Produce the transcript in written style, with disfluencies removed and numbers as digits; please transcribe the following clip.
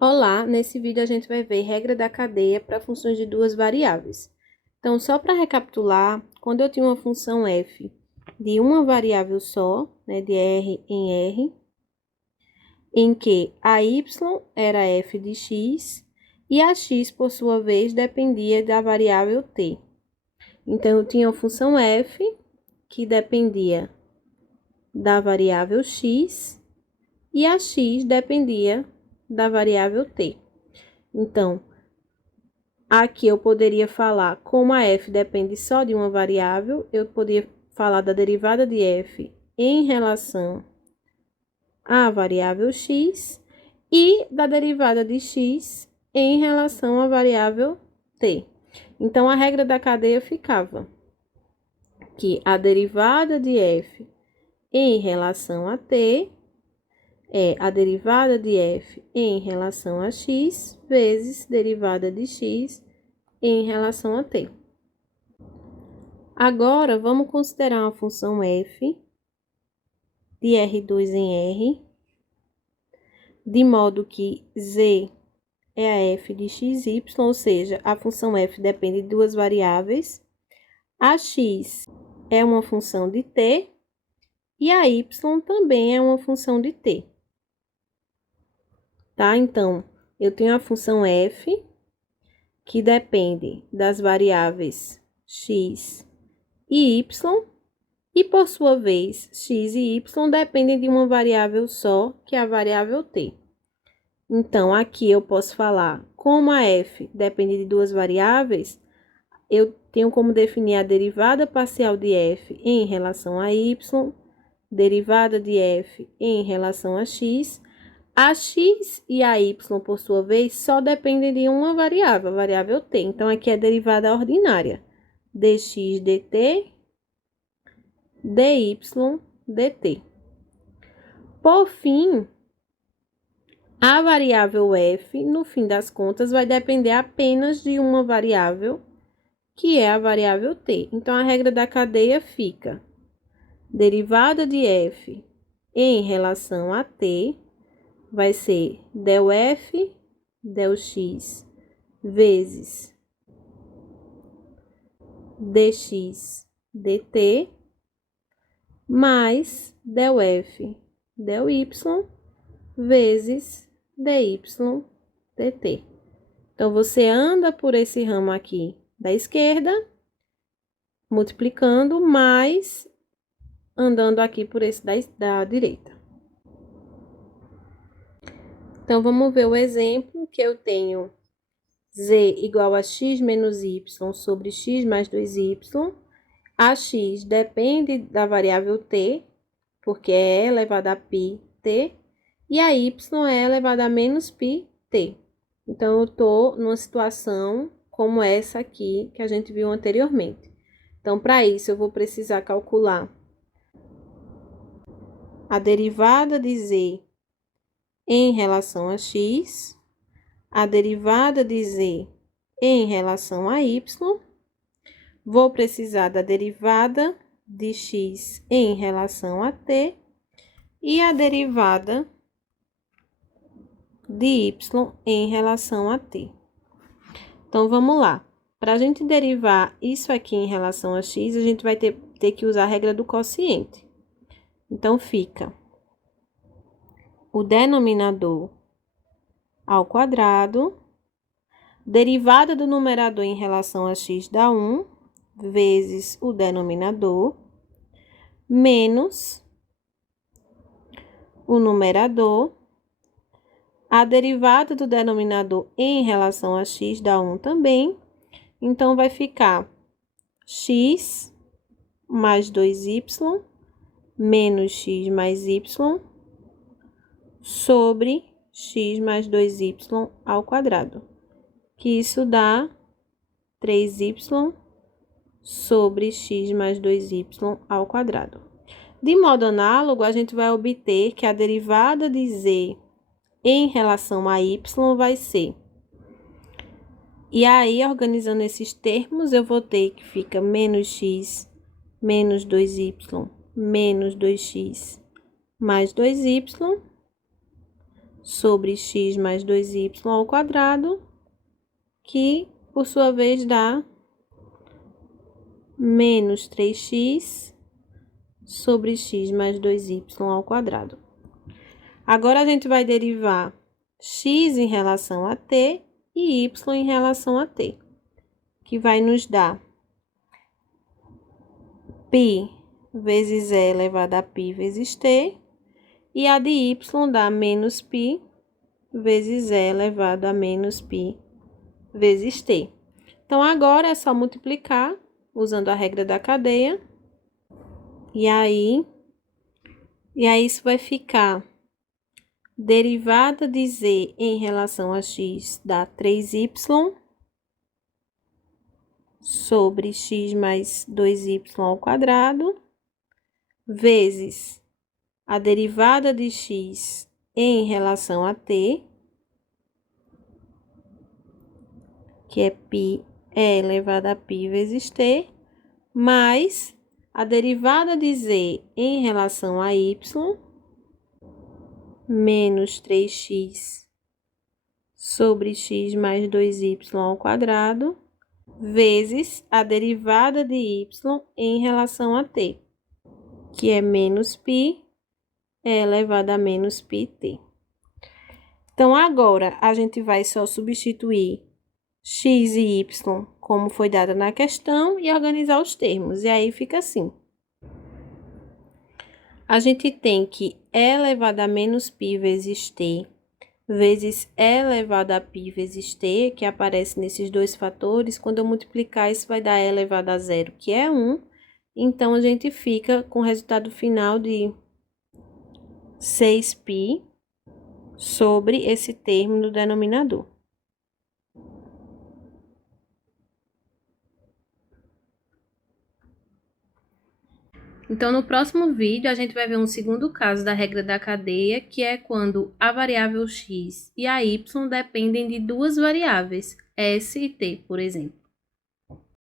Olá, nesse vídeo a gente vai ver regra da cadeia para funções de duas variáveis. Então, só para recapitular, quando eu tinha uma função f de uma variável só, né, de R em R, em que a y era f de x e a x, por sua vez, dependia da variável t. Então, eu tinha a função f que dependia da variável x e a x dependia da variável t. Então, aqui eu poderia falar, como a f depende só de uma variável, eu poderia falar da derivada de f em relação à variável x e da derivada de x em relação à variável t. Então, a regra da cadeia ficava que a derivada de f em relação a t é a derivada de f em relação a x vezes derivada de x em relação a t. Agora, vamos considerar uma função f de R2 em R, de modo que z é a f de xy, ou seja, a função f depende de duas variáveis, a x é uma função de t e a y também é uma função de t. Tá? Então, eu tenho a função f, que depende das variáveis x e y, e por sua vez, x e y dependem de uma variável só, que é a variável t. Então, aqui eu posso falar, como a f depende de duas variáveis, eu tenho como definir a derivada parcial de f em relação a y, derivada de f em relação a x e a y, por sua vez, só dependem de uma variável, a variável t. Então, aqui é a derivada ordinária, dx dt, dy dt. Por fim, a variável f, no fim das contas, vai depender apenas de uma variável, que é a variável t. Então, a regra da cadeia fica: derivada de f em relação a t vai ser del f, del x, vezes dx dt, mais del f, del y, vezes dy dt. Então, você anda por esse ramo aqui da esquerda, multiplicando, mais andando aqui por esse da direita. Então, vamos ver o exemplo que eu tenho z igual a x menos y sobre x mais 2y. A x depende da variável t, porque é elevado a π t, e a y é elevado a menos π t. Então, eu estou numa situação como essa aqui que a gente viu anteriormente. Então, para isso, eu vou precisar calcular a derivada de z em relação a x, a derivada de z em relação a y, vou precisar da derivada de x em relação a t e a derivada de y em relação a t. Então, vamos lá. Para a gente derivar isso aqui em relação a x, a gente vai ter que usar a regra do quociente. Então, fica o denominador ao quadrado, derivada do numerador em relação a x dá 1, vezes o denominador, menos o numerador, a derivada do denominador em relação a x dá 1 também, então vai ficar x mais 2y menos x mais y sobre x mais 2y ao quadrado, que isso dá 3y sobre x mais 2y ao quadrado. De modo análogo, a gente vai obter que a derivada de z em relação a y vai ser. E aí, organizando esses termos, eu vou ter que fica menos x menos 2y menos 2x mais 2y sobre x mais 2y ao quadrado, que, por sua vez, dá menos 3x sobre x mais 2y ao quadrado. Agora, a gente vai derivar x em relação a t e y em relação a t, que vai nos dar π vezes e elevado a π vezes t, e a de y dá menos π vezes e elevado a menos π vezes t. Então, agora é só multiplicar, usando a regra da cadeia, e aí isso vai ficar derivada de z em relação a x dá 3y sobre x mais 2y ao quadrado, vezes a derivada de x em relação a t, que é π e elevado a π vezes t, mais a derivada de z em relação a y, menos 3x sobre x mais 2y ao quadrado, vezes a derivada de y em relação a t, que é menos π elevado a menos πt. Então, agora, a gente vai só substituir x e y como foi dado na questão e organizar os termos. E aí fica assim. A gente tem que e elevado a menos π vezes t vezes e elevado a π vezes t, que aparece nesses dois fatores. Quando eu multiplicar, isso vai dar e elevado a zero, que é 1. Então, a gente fica com o resultado final de 6π sobre esse termo no denominador. Então, no próximo vídeo, a gente vai ver um segundo caso da regra da cadeia, que é quando a variável x e a y dependem de duas variáveis, s e t, por exemplo.